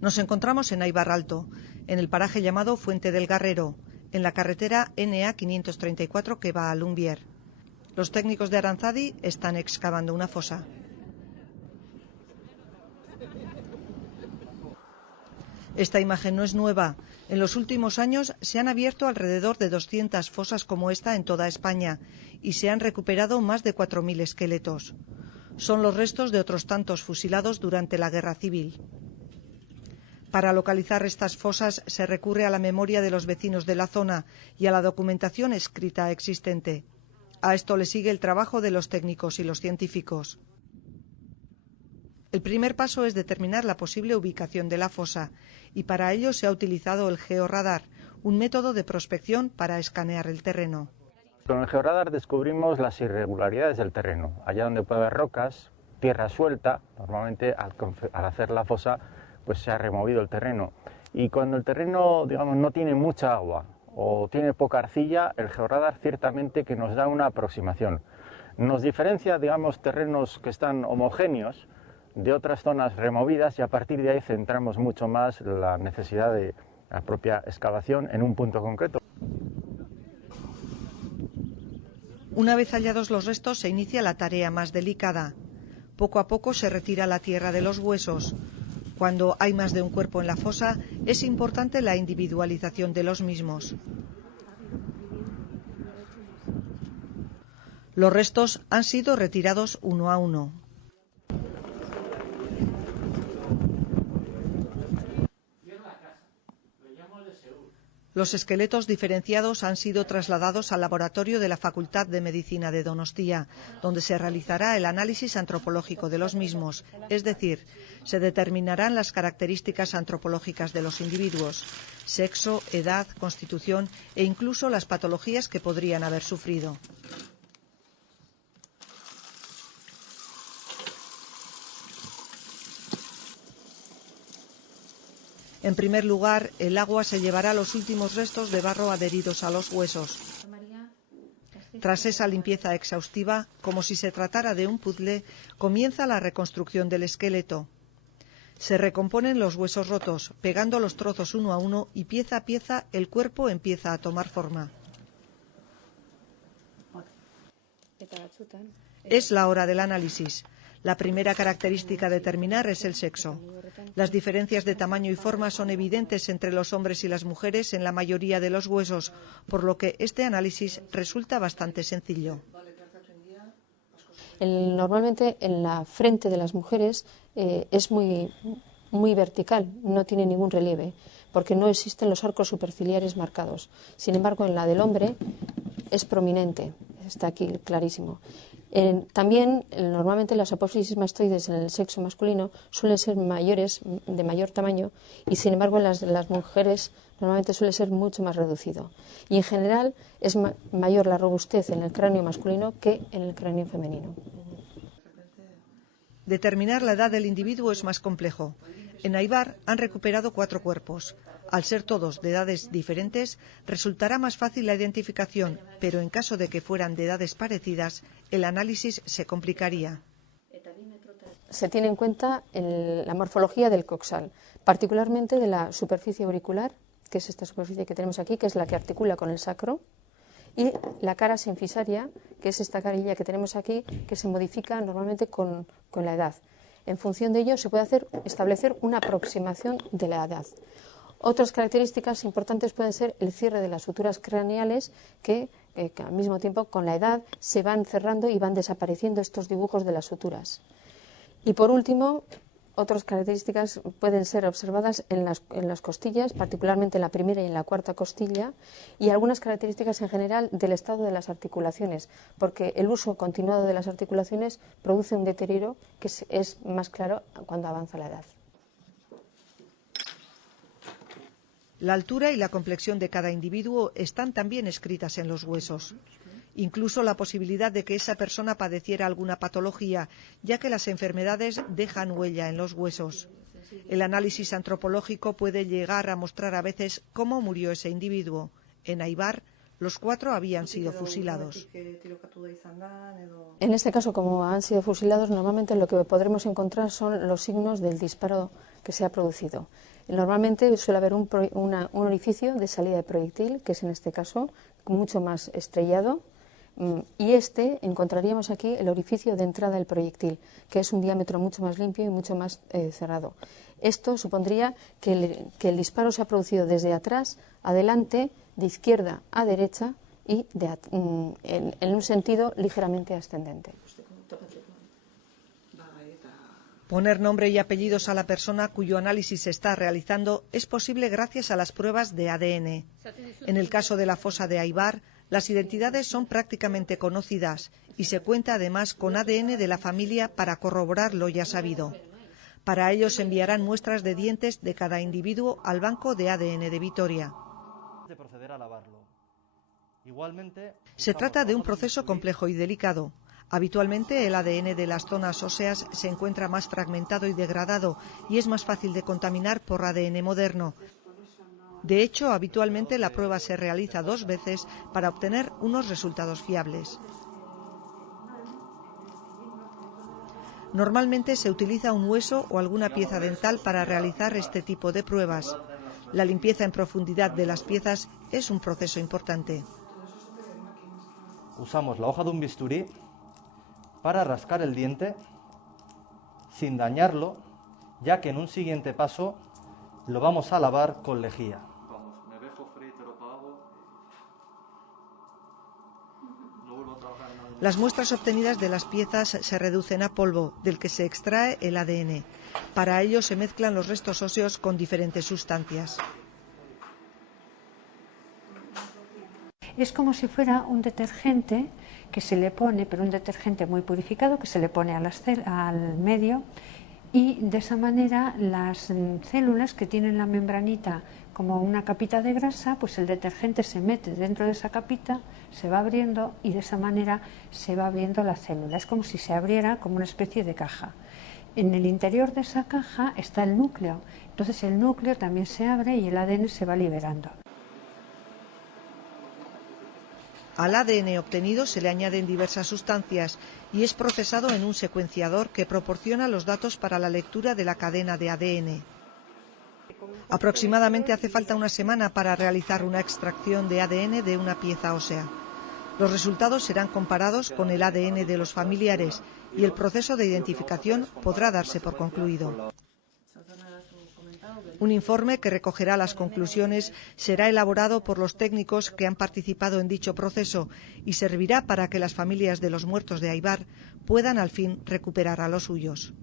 Nos encontramos en Aibar Alto, en el paraje llamado Fuente del Garrero, en la carretera NA 534 que va a Lumbier. Los técnicos de Aranzadi están excavando una fosa. Esta imagen no es nueva. En los últimos años se han abierto alrededor de 200 fosas como esta en toda España y se han recuperado más de 4.000 esqueletos. Son los restos de otros tantos fusilados durante la Guerra Civil. Para localizar estas fosas se recurre a la memoria de los vecinos de la zona y a la documentación escrita existente. A esto le sigue el trabajo de los técnicos y los científicos. El primer paso es determinar la posible ubicación de la fosa y para ello se ha utilizado el georradar, un método de prospección para escanear el terreno. Con el georradar descubrimos las irregularidades del terreno. Allá donde puede haber rocas, tierra suelta, normalmente al hacer la fosa pues se ha removido el terreno. Y cuando el terreno, digamos, no tiene mucha agua o tiene poca arcilla, el georradar ciertamente que nos da una aproximación. Nos diferencia, digamos, terrenos que están homogéneos de otras zonas removidas y a partir de ahí centramos mucho más la necesidad de la propia excavación en un punto concreto. Una vez hallados los restos se inicia la tarea más delicada. Poco a poco se retira la tierra de los huesos. Cuando hay más de un cuerpo en la fosa es importante la individualización de los mismos. Los restos han sido retirados uno a uno. Los esqueletos diferenciados han sido trasladados al laboratorio de la Facultad de Medicina de Donostia, donde se realizará el análisis antropológico de los mismos, es decir, se determinarán las características antropológicas de los individuos, sexo, edad, constitución e incluso las patologías que podrían haber sufrido. En primer lugar, el agua se llevará los últimos restos de barro adheridos a los huesos. Tras esa limpieza exhaustiva, como si se tratara de un puzzle, comienza la reconstrucción del esqueleto. Se recomponen los huesos rotos, pegando los trozos uno a uno y pieza a pieza el cuerpo empieza a tomar forma. Es la hora del análisis. La primera característica a determinar es el sexo. Las diferencias de tamaño y forma son evidentes entre los hombres y las mujeres en la mayoría de los huesos, por lo que este análisis resulta bastante sencillo. Normalmente en la frente de las mujeres es muy vertical, no tiene ningún relieve, porque no existen los arcos superciliares marcados. Sin embargo, en la del hombre es prominente, está aquí clarísimo. También, normalmente las apófisis mastoides en el sexo masculino suelen ser mayores, de mayor tamaño, y sin embargo en las mujeres normalmente suele ser mucho más reducido. Y en general es mayor la robustez en el cráneo masculino que en el cráneo femenino. Determinar la edad del individuo es más complejo. En Aibar han recuperado 4 cuerpos. Al ser todos de edades diferentes, resultará más fácil la identificación, pero en caso de que fueran de edades parecidas, el análisis se complicaría. Se tiene en cuenta la morfología del coxal, particularmente de la superficie auricular, que es esta superficie que tenemos aquí, que es la que articula con el sacro, y la cara sinfisaria, que es esta carilla que tenemos aquí, que se modifica normalmente con la edad. En función de ello se puede establecer una aproximación de la edad. Otras características importantes pueden ser el cierre de las suturas craneales que al mismo tiempo con la edad se van cerrando y van desapareciendo estos dibujos de las suturas. Y por último, otras características pueden ser observadas en las costillas, particularmente en la primera y en la cuarta costilla, y algunas características en general del estado de las articulaciones, porque el uso continuado de las articulaciones produce un deterioro que es más claro cuando avanza la edad. La altura y la complexión de cada individuo están también escritas en los huesos. Incluso la posibilidad de que esa persona padeciera alguna patología, ya que las enfermedades dejan huella en los huesos. El análisis antropológico puede llegar a mostrar a veces cómo murió ese individuo. En Aibar, los 4 habían sido fusilados. En este caso, como han sido fusilados, normalmente lo que podremos encontrar son los signos del disparo que se ha producido. Normalmente suele haber un orificio de salida de proyectil, que es en este caso mucho más estrellado, y encontraríamos aquí el orificio de entrada del proyectil, que es un diámetro mucho más limpio y mucho más cerrado. Esto supondría que el disparo se ha producido desde atrás, adelante, de izquierda a derecha y en un sentido ligeramente ascendente. Poner nombre y apellidos a la persona cuyo análisis se está realizando es posible gracias a las pruebas de ADN. En el caso de la fosa de Aybar, las identidades son prácticamente conocidas y se cuenta además con ADN de la familia para corroborar lo ya sabido. Para ello se enviarán muestras de dientes de cada individuo al banco de ADN de Vitoria. Se trata de un proceso complejo y delicado. Habitualmente el ADN de las zonas óseas se encuentra más fragmentado y degradado y es más fácil de contaminar por ADN moderno. De hecho, habitualmente la prueba se realiza 2 veces para obtener unos resultados fiables. Normalmente se utiliza un hueso o alguna pieza dental para realizar este tipo de pruebas. La limpieza en profundidad de las piezas es un proceso importante. Usamos la hoja de un bisturí para rascar el diente sin dañarlo, ya que en un siguiente paso lo vamos a lavar con lejía. Las muestras obtenidas de las piezas se reducen a polvo, del que se extrae el ADN. Para ello se mezclan los restos óseos con diferentes sustancias. Es como si fuera un detergente que se le pone, pero un detergente muy purificado, que se le pone al medio, y de esa manera las células que tienen la membranita como una capita de grasa, pues el detergente se mete dentro de esa capita, se va abriendo y de esa manera se va abriendo la célula. Es como si se abriera como una especie de caja. En el interior de esa caja está el núcleo, entonces el núcleo también se abre y el ADN se va liberando. Al ADN obtenido se le añaden diversas sustancias y es procesado en un secuenciador que proporciona los datos para la lectura de la cadena de ADN. Aproximadamente hace falta una semana para realizar una extracción de ADN de una pieza ósea. Los resultados serán comparados con el ADN de los familiares y el proceso de identificación podrá darse por concluido. Un informe que recogerá las conclusiones será elaborado por los técnicos que han participado en dicho proceso y servirá para que las familias de los muertos de Aybar puedan al fin recuperar a los suyos.